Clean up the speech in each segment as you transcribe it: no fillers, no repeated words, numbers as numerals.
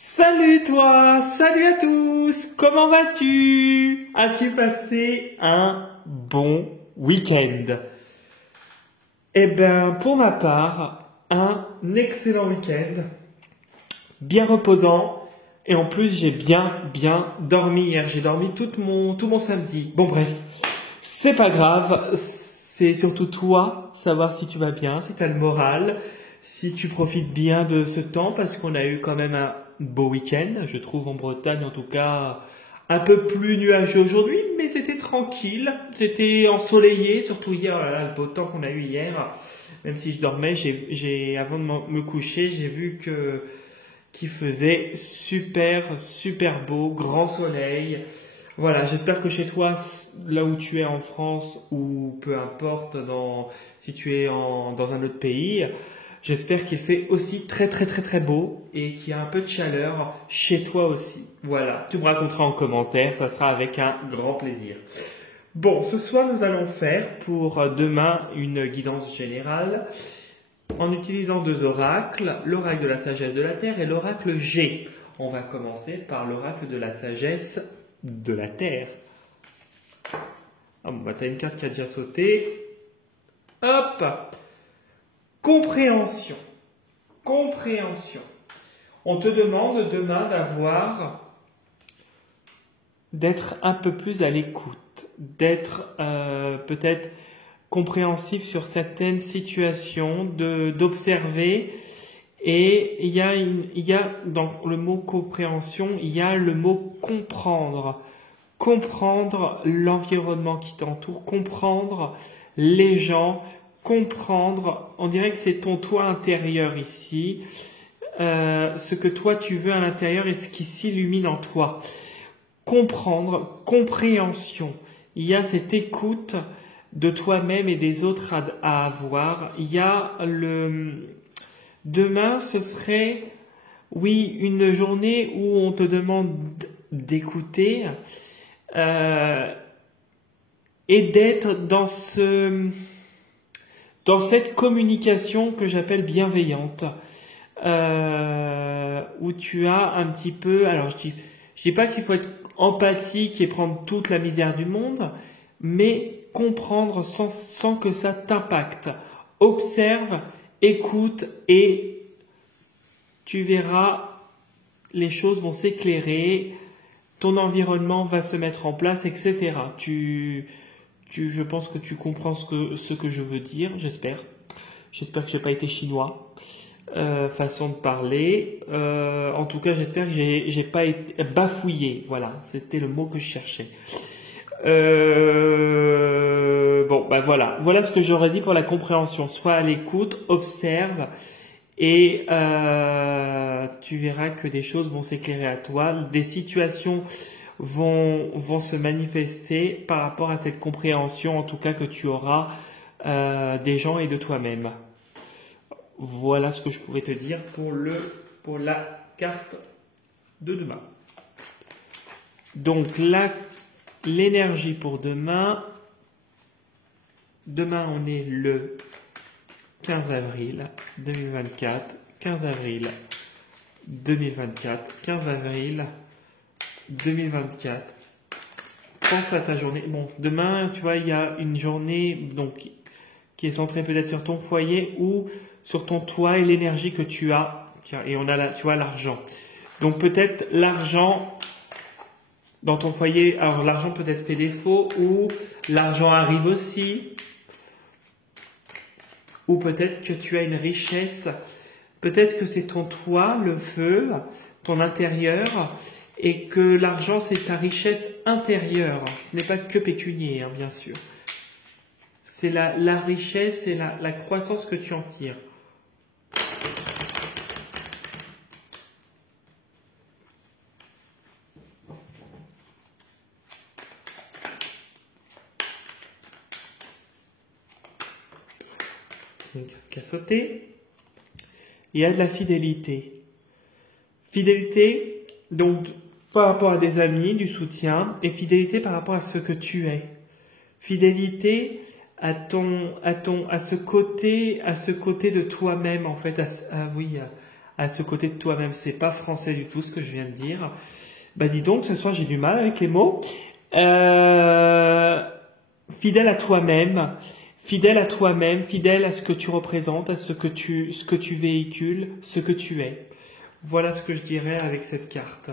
Salut toi, salut à tous, comment vas-tu? As-tu passé un bon week-end? Eh ben, pour ma part, un excellent week-end, bien reposant, et en plus j'ai bien dormi hier, j'ai dormi tout mon samedi. Bon bref, c'est pas grave, c'est surtout toi, savoir si tu vas bien, si tu as le moral, si tu profites bien de ce temps, parce qu'on a eu quand même un beau week-end, je trouve en Bretagne en tout cas un peu plus nuageux aujourd'hui, mais c'était tranquille, c'était ensoleillé, surtout hier, oh là là, le beau temps qu'on a eu hier, même si je dormais, avant de me coucher, j'ai vu qu'il faisait super beau, grand soleil. Voilà, j'espère que chez toi, là où tu es en France ou peu importe si tu es dans un autre pays, j'espère qu'il fait aussi très beau et qu'il y a un peu de chaleur chez toi aussi. Voilà, tu me raconteras en commentaire, ça sera avec un grand plaisir. Bon, ce soir, nous allons faire pour demain une guidance générale en utilisant deux oracles, l'oracle de la sagesse de la Terre et l'oracle G. On va commencer par l'oracle de la sagesse de la Terre. Ah bon, bah t'as une carte qui a déjà sauté. Hop! Compréhension. On te demande demain d'être un peu plus à l'écoute, d'être peut-être compréhensif sur certaines situations, d'observer. Et il y a dans le mot compréhension, il y a le mot comprendre. Comprendre l'environnement qui t'entoure, comprendre les gens, comprendre, on dirait que c'est ton toi intérieur ici, ce que toi tu veux à l'intérieur et ce qui s'illumine en toi. Comprendre, compréhension. Il y a cette écoute de toi-même et des autres à avoir. Il y a demain, ce serait, oui, une journée où on te demande d'écouter et d'être dans cette communication que j'appelle bienveillante, où tu as un petit peu, alors je dis pas qu'il faut être empathique et prendre toute la misère du monde, mais comprendre sans que ça t'impacte. Observe, écoute et tu verras, les choses vont s'éclairer, ton environnement va se mettre en place, etc. Je pense que tu comprends ce que je veux dire, j'espère. J'espère que j'ai pas été chinois, façon de parler. En tout cas, j'espère que j'ai pas été bafouillé. Voilà, c'était le mot que je cherchais. Bon, ben voilà ce que j'aurais dit pour la compréhension. Sois à l'écoute, observe et tu verras que des choses vont s'éclairer à toi, des situations vont se manifester par rapport à cette compréhension, en tout cas que tu auras des gens et de toi-même. Voilà ce que je pouvais te dire pour la carte de demain. Donc l'énergie pour demain. Demain, on est le 15 avril 2024. 15 avril 2024. 15 avril 2024. Pense à ta journée. Bon, demain, tu vois, il y a une journée donc qui est centrée peut-être sur ton foyer ou sur ton toit et l'énergie que tu as. Tiens, et on a là, tu vois, l'argent. Donc peut-être l'argent dans ton foyer. Alors l'argent peut-être fait défaut ou l'argent arrive aussi. Ou peut-être que tu as une richesse, peut-être que c'est ton toit, le feu, ton intérieur, et que l'argent c'est ta richesse intérieure. Ce n'est pas que pécunier, hein, bien sûr. C'est la richesse et la croissance que tu en tires. Une carte qui a sauté. Il y a de la fidélité. Fidélité, donc, par rapport à des amis, du soutien, et fidélité par rapport à ce que tu es. Fidélité à ce côté de toi-même, en fait, à ce côté de toi-même. C'est pas français du tout ce que je viens de dire. Bah dis donc, ce soir j'ai du mal avec les mots. Fidèle à toi-même, fidèle à ce que tu représentes, à ce que tu véhicules, ce que tu es. Voilà ce que je dirais avec cette carte.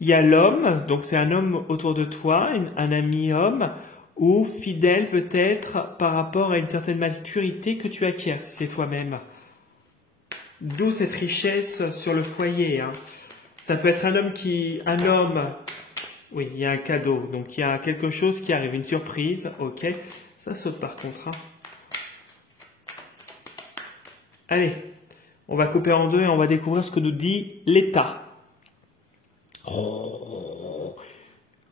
Il y a l'homme, donc c'est un homme autour de toi, un ami homme, ou fidèle peut-être par rapport à une certaine maturité que tu acquiers, si c'est toi-même. D'où cette richesse sur le foyer. Hein. Ça peut être un homme, oui, il y a un cadeau, donc il y a quelque chose qui arrive, une surprise, ok, ça saute par contre. Hein. Allez, on va couper en deux et on va découvrir ce que nous dit l'État. Oh,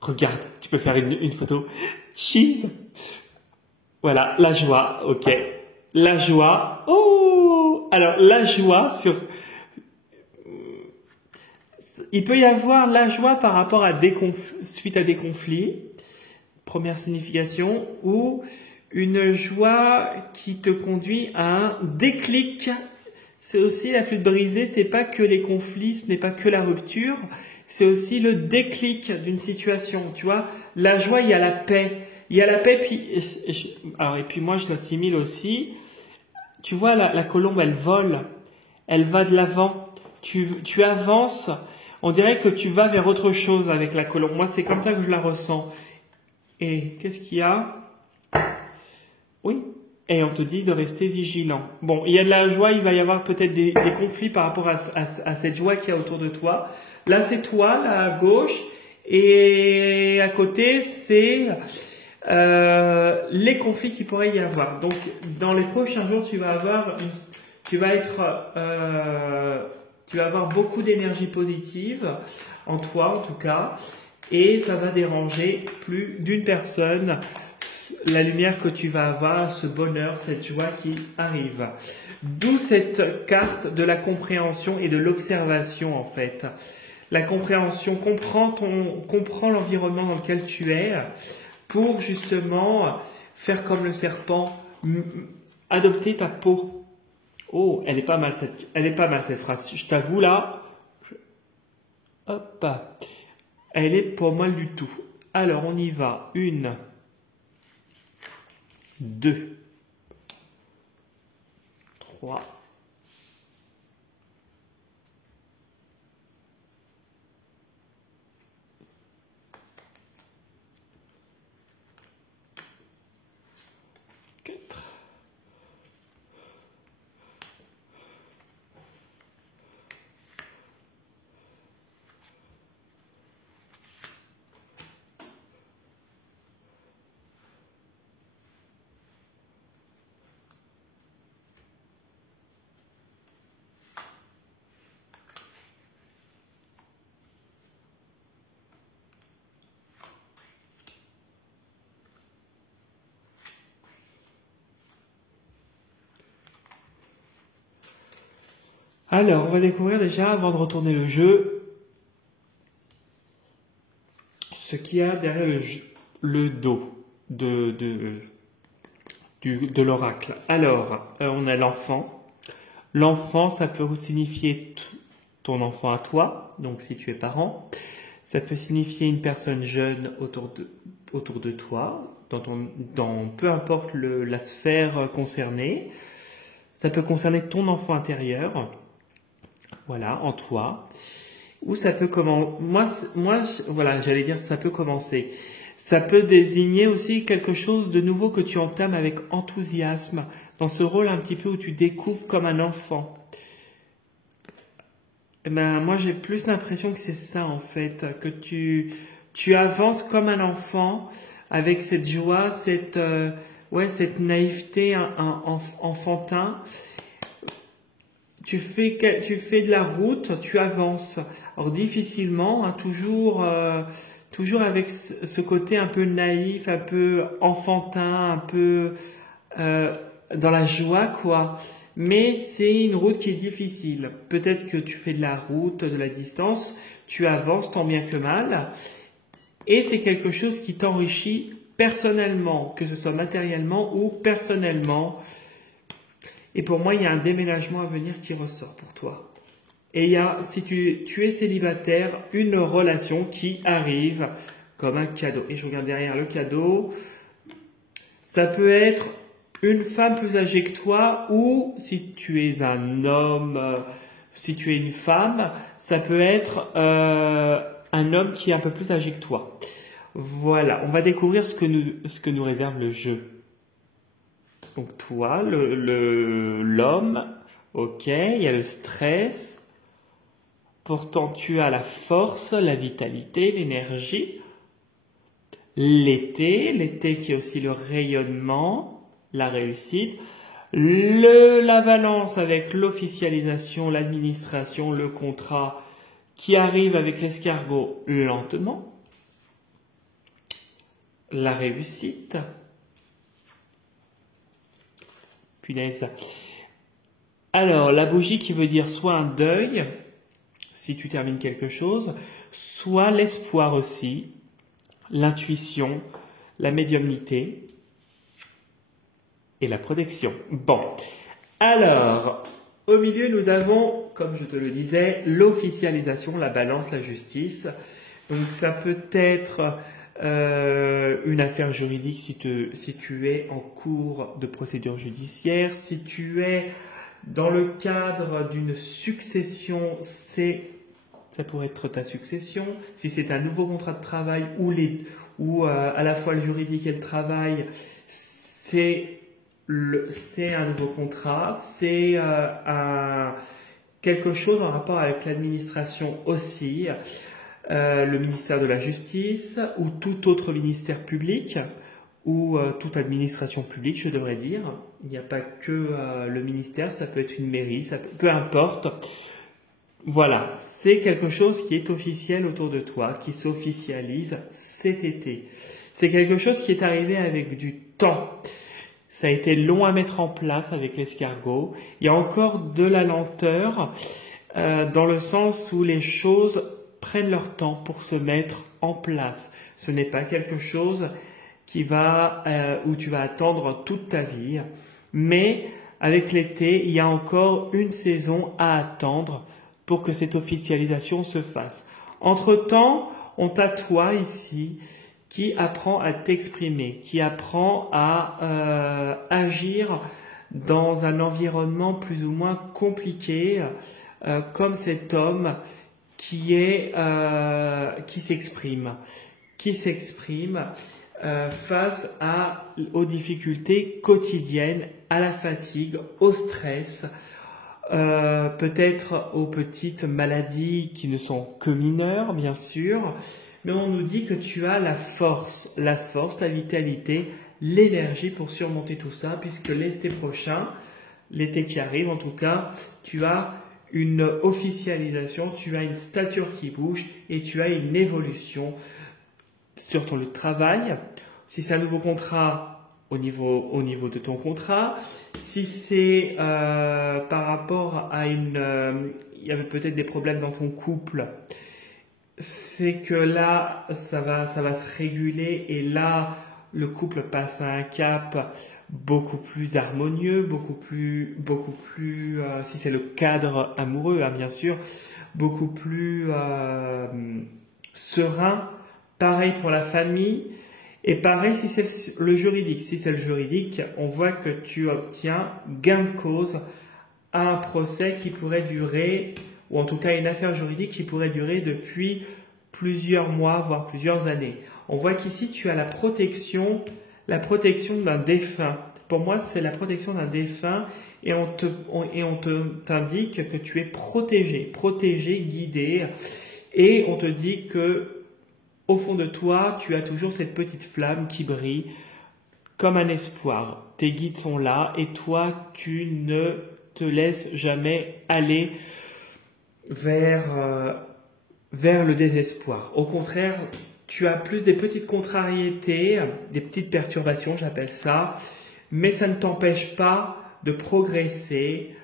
regarde, tu peux faire une photo. Cheese. Voilà, la joie, ok. La joie. Oh, alors la joie sur... Il peut y avoir la joie par rapport à suite à des conflits, première signification, ou une joie qui te conduit à un déclic. C'est aussi la flûte brisée, c'est pas que les conflits, ce n'est pas que la rupture, c'est aussi le déclic d'une situation, tu vois. La joie, il y a la paix. Il y a la paix, et puis moi je l'assimile aussi. Tu vois, la colombe, elle vole, elle va de l'avant. Tu avances, on dirait que tu vas vers autre chose avec la colombe. Moi, c'est comme ça que je la ressens. Et qu'est-ce qu'il y a? Oui. Et on te dit de rester vigilant. Bon, il y a de la joie, il va y avoir peut-être des conflits par rapport à cette joie qu'il y a autour de toi. Là, c'est toi, là, à gauche. Et à côté, c'est les conflits qu'il pourrait y avoir. Donc, dans les prochains jours, tu vas avoir beaucoup d'énergie positive en toi, en tout cas. Et ça va déranger plus d'une personne. La lumière que tu vas avoir, ce bonheur, cette joie qui arrive. D'où cette carte de la compréhension et de l'observation en fait. La compréhension, comprends l'environnement dans lequel tu es pour justement faire comme le serpent, adopter ta peau. Oh, elle est pas mal cette phrase. Je t'avoue là, hop, elle est pas mal du tout. Alors on y va. 1, 2, 3, 4, Alors, on va découvrir déjà, avant de retourner le jeu, ce qu'il y a derrière le dos de l'oracle. Alors, on a l'enfant. L'enfant, ça peut signifier ton enfant à toi, donc si tu es parent. Ça peut signifier une personne jeune autour de toi, dans peu importe la sphère concernée. Ça peut concerner ton enfant intérieur. Voilà, en toi. Ou ça peut voilà, j'allais dire ça peut commencer. Ça peut désigner aussi quelque chose de nouveau que tu entames avec enthousiasme, dans ce rôle un petit peu où tu découvres comme un enfant. Eh ben, moi j'ai plus l'impression que c'est ça en fait, que tu avances comme un enfant, avec cette joie, cette naïveté enfantin. Tu fais de la route, tu avances. Alors difficilement, hein, toujours avec ce côté un peu naïf, un peu enfantin, un peu dans la joie, quoi. Mais c'est une route qui est difficile. Peut-être que tu fais de la route, de la distance, tu avances tant bien que mal. Et c'est quelque chose qui t'enrichit personnellement, que ce soit matériellement ou personnellement. Et pour moi, il y a un déménagement à venir qui ressort pour toi. Et il y a, si tu es célibataire, une relation qui arrive comme un cadeau. Et je regarde derrière le cadeau. Ça peut être une femme plus âgée que toi, ou si tu es un homme, si tu es une femme, ça peut être un homme qui est un peu plus âgé que toi. Voilà, on va découvrir ce que nous réserve le jeu. Donc toi, l'homme, ok, il y a le stress. Pourtant, tu as la force, la vitalité, l'énergie. L'été qui est aussi le rayonnement, la réussite. La balance avec l'officialisation, l'administration, le contrat qui arrive avec l'escargot lentement. La réussite. Punaise. Alors, la bougie qui veut dire soit un deuil, si tu termines quelque chose, soit l'espoir aussi, l'intuition, la médiumnité et la protection. Bon, alors, au milieu, nous avons, comme je te le disais, l'officialisation, la balance, la justice. Donc, ça peut être une affaire juridique si tu es en cours de procédure judiciaire, si tu es dans le cadre d'une succession, ça pourrait être ta succession. Si c'est un nouveau contrat de travail ou à la fois le juridique et le travail, c'est un nouveau contrat, c'est quelque chose en rapport avec l'administration aussi, le ministère de la Justice ou tout autre ministère public ou toute administration publique, je devrais dire. Il n'y a pas que le ministère, ça peut être une mairie, peu importe. Voilà, c'est quelque chose qui est officiel autour de toi, qui s'officialise cet été. C'est quelque chose qui est arrivé avec du temps. Ça a été long à mettre en place avec l'escargot. Il y a encore de la lenteur dans le sens où les choses prennent leur temps pour se mettre en place. Ce n'est pas quelque chose où tu vas attendre toute ta vie. Mais avec l'été, il y a encore une saison à attendre pour que cette officialisation se fasse. Entre-temps, on t'a toi ici qui apprend à t'exprimer, qui apprend à agir dans un environnement plus ou moins compliqué, comme cet homme qui s'exprime face aux difficultés quotidiennes, à la fatigue, au stress, peut-être aux petites maladies qui ne sont que mineures, bien sûr, mais on nous dit que tu as la force, la vitalité, l'énergie pour surmonter tout ça, puisque l'été prochain, l'été qui arrive en tout cas, tu as une officialisation, tu as une stature qui bouge et tu as une évolution sur ton lieu de travail. Si c'est un nouveau contrat, au niveau de ton contrat, si c'est par rapport à il y avait peut-être des problèmes dans ton couple, c'est que là ça va se réguler et là le couple passe à un cap beaucoup plus harmonieux, beaucoup plus si c'est le cadre amoureux, hein, bien sûr, beaucoup plus serein. Pareil pour la famille. Et pareil si c'est le juridique. Si c'est le juridique, on voit que tu obtiens gain de cause à un procès qui pourrait durer, ou en tout cas une affaire juridique qui pourrait durer depuis plusieurs mois, voire plusieurs années. On voit qu'ici tu as la protection d'un défunt. Pour moi, c'est la protection d'un défunt et on t'indique que tu es protégé, guidé, et on te dit que au fond de toi, tu as toujours cette petite flamme qui brille comme un espoir. Tes guides sont là et toi, tu ne te laisses jamais aller vers le désespoir. Au contraire, tu as plus des petites contrariétés, des petites perturbations, j'appelle ça, mais ça ne t'empêche pas de progresser,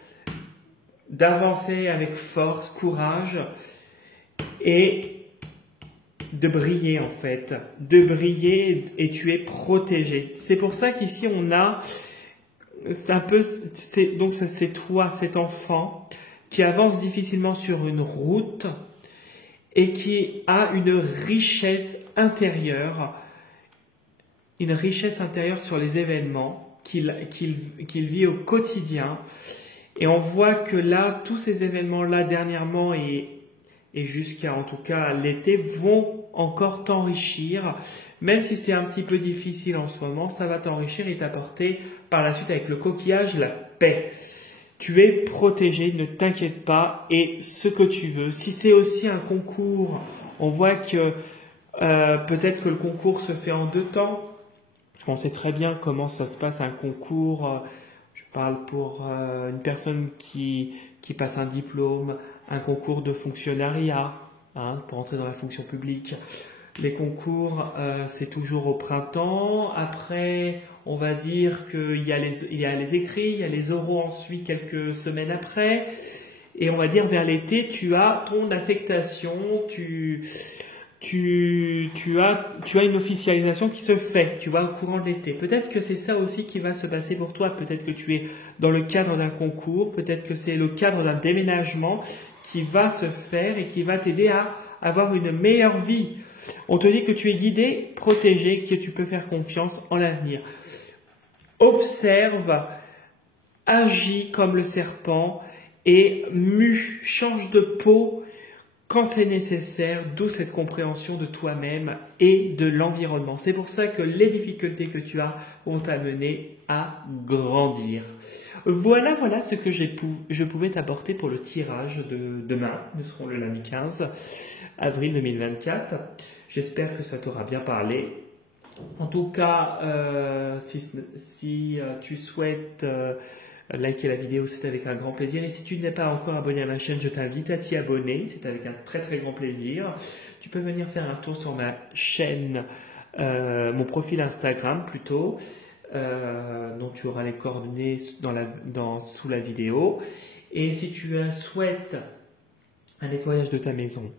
d'avancer avec force, courage et de briller en fait, de briller et tu es protégé. C'est pour ça qu'ici on c'est un peu, donc c'est toi, cet enfant qui avance difficilement sur une route et qui a une richesse intérieure sur les événements qu'il vit au quotidien. Et on voit que là, tous ces événements-là dernièrement et jusqu'à en tout cas l'été vont encore t'enrichir. Même si c'est un petit peu difficile en ce moment, ça va t'enrichir et t'apporter par la suite avec le coquillage la paix. Tu es protégé, ne t'inquiète pas, et ce que tu veux. Si c'est aussi un concours, on voit que peut-être que le concours se fait en 2 temps, parce qu'on sait très bien comment ça se passe un concours. Je parle pour une personne qui passe un diplôme, un concours de fonctionnariat, hein, pour entrer dans la fonction publique. Les concours, c'est toujours au printemps. Après, on va dire qu'il y a les écrits, il y a les oraux ensuite quelques semaines après. Et on va dire vers l'été, tu as ton affectation, tu as une officialisation qui se fait, tu vois, au courant de l'été. Peut-être que c'est ça aussi qui va se passer pour toi. Peut-être que tu es dans le cadre d'un concours, peut-être que c'est le cadre d'un déménagement qui va se faire et qui va t'aider à avoir une meilleure vie. On te dit que tu es guidé, protégé, que tu peux faire confiance en l'avenir. Observe, agis comme le serpent et mue, change de peau quand c'est nécessaire, d'où cette compréhension de toi-même et de l'environnement. C'est pour ça que les difficultés que tu as vont t'amener à grandir. Voilà ce que je pouvais t'apporter pour le tirage de demain. Nous serons le lundi 15 avril 2024. J'espère que ça t'aura bien parlé. En tout cas, si tu souhaites liker la vidéo, c'est avec un grand plaisir. Et si tu n'es pas encore abonné à ma chaîne, je t'invite à t'y abonner. C'est avec un très très grand plaisir. Tu peux venir faire un tour sur ma chaîne, mon profil Instagram plutôt, dont tu auras les coordonnées sous la vidéo. Et si tu souhaites un nettoyage de ta maison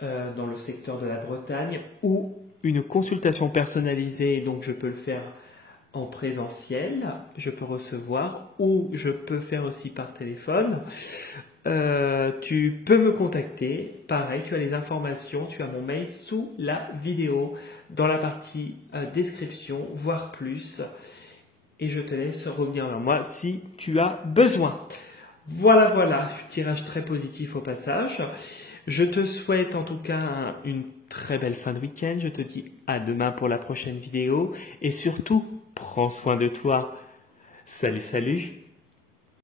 dans le secteur de la Bretagne ou une consultation personnalisée, donc je peux le faire en présentiel, je peux recevoir ou je peux faire aussi par téléphone. Tu peux me contacter, pareil, tu as les informations, tu as mon mail sous la vidéo dans la partie description, voire plus, et je te laisse revenir vers moi si tu as besoin. Voilà, tirage très positif au passage. Je te souhaite en tout cas une très belle fin de week-end. Je te dis à demain pour la prochaine vidéo. Et surtout, prends soin de toi. Salut